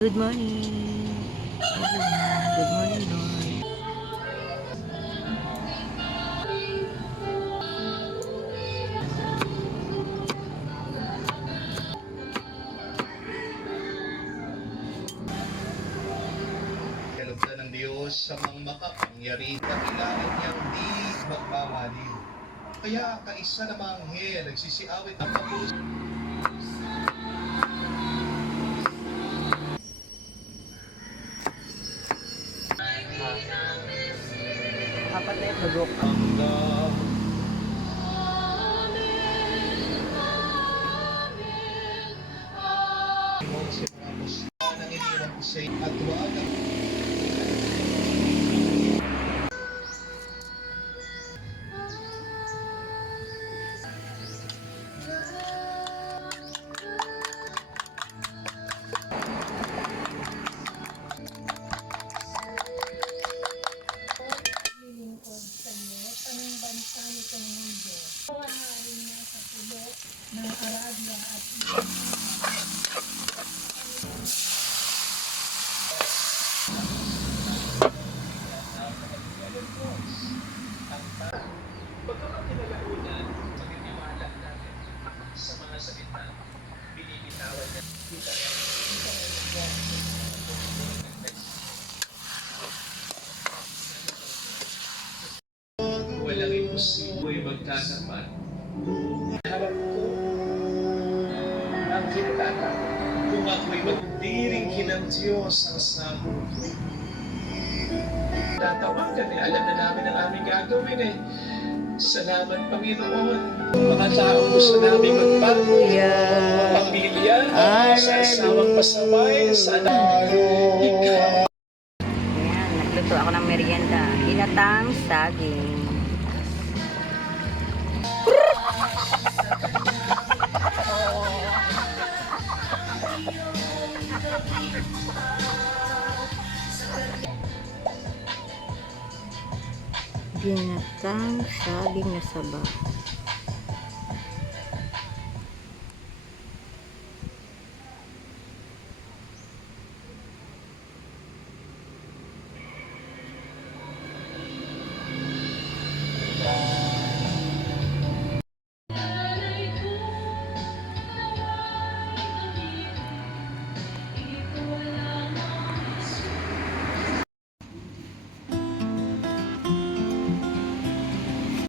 Good morning, everyone. Good morning, Lord. Kalugdan ng Diyos sa mga makapangyarihan, dakilaan niyang di magmamaliw. Kaya kaisa na mga anghel nagsisiawit ang pagpuso. Apat na yung lugok. Hanggang si mga musta ng iniwan ko sa iyo at huwag ang lilingkod sa iyo, panimbansa nitong mundo. Pangaharin niya sa tulok ng Arabia at Pagkaman kinalaunan, pagkiniwala natin sa mga salita, binibitawan niya. Walang imposible magkasama. Harap ko ang kinatata. Kung ako'y magdiringin ng Diyos ang sabon. Tatawagan eh. Alam na namin ang aming gagawin eh. Salamat, Panginoon. Mga tao gusto namin magbago. Pamilya, sa asawang pasaway, sa anak. Ikaw. Ayan, nagluto ako ng merienda. Ginatang saging. Ginatang saging na saba.